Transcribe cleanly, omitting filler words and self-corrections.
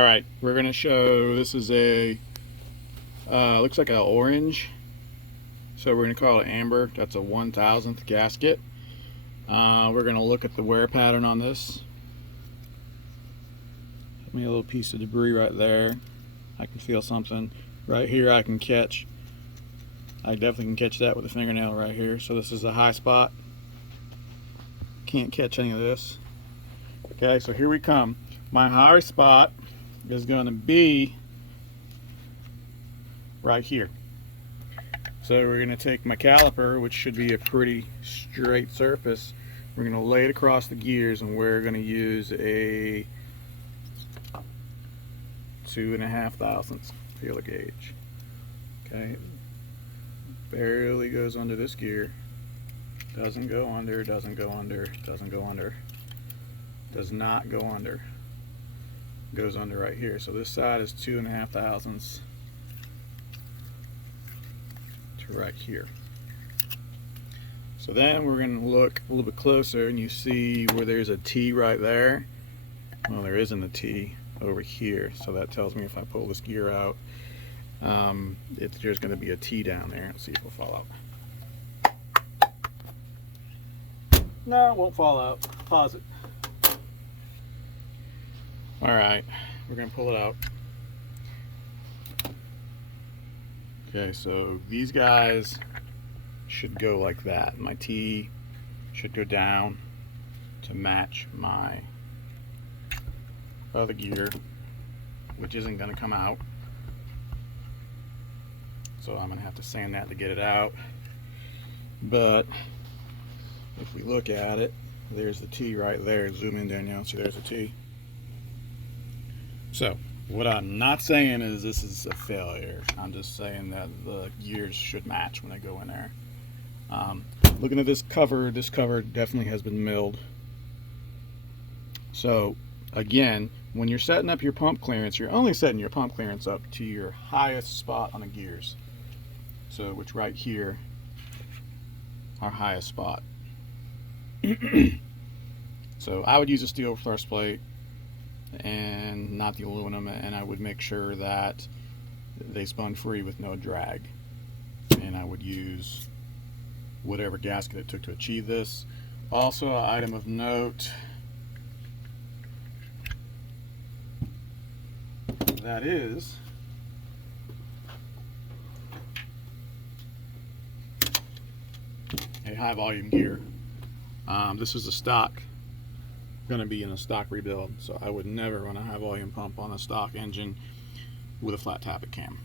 All right, we're gonna show, this is a, looks like an orange. So we're gonna call it amber. That's a 1,000th gasket. We're gonna look at the wear pattern on this. Give me a little piece of debris right there. I can feel something. Right here I can catch. I definitely can catch that with a fingernail right here. So this is a high spot. Can't catch any of this. Okay, so here we come. My high spot is going to be right here. So we're going to take my caliper, which should be a pretty straight surface. We're going to lay it across the gears, and we're going to use a 2.5 thousandths feeler gauge. Okay, barely goes under this gear. Doesn't go under, doesn't go under, doesn't go under. Does not go under. Goes under right here. So this side is 2.5 thousandths to right here. So then we're going to look a little bit closer, and you see where there's a T right there. Well, there isn't a T over here, so that tells me if I pull this gear out, there's going to be a T down there. Let's see if it'll fall out. No, it won't fall out. Pause it. Alright, we're going to pull it out. Okay, so these guys should go like that. My T should go down to match my other gear, which isn't going to come out. So I'm going to have to sand that to get it out. But if we look at it, there's the T right there. Zoom in, Danielle. See, there's a T. So what I'm not saying is this is a failure. I'm just saying that the gears should match when I go in there. Looking at this cover definitely has been milled. So again, when you're setting up your pump clearance, you're only setting your pump clearance up to your highest spot on the gears. So which right here, our highest spot. So I would use a steel thrust plate and not the aluminum, and I would make sure that they spun free with no drag, and I would use whatever gasket it took to achieve this. Also, an item of note, that is a high volume gear. This is a stock, going to be in a stock rebuild, so I would never run a high volume pump on a stock engine with a flat tappet cam.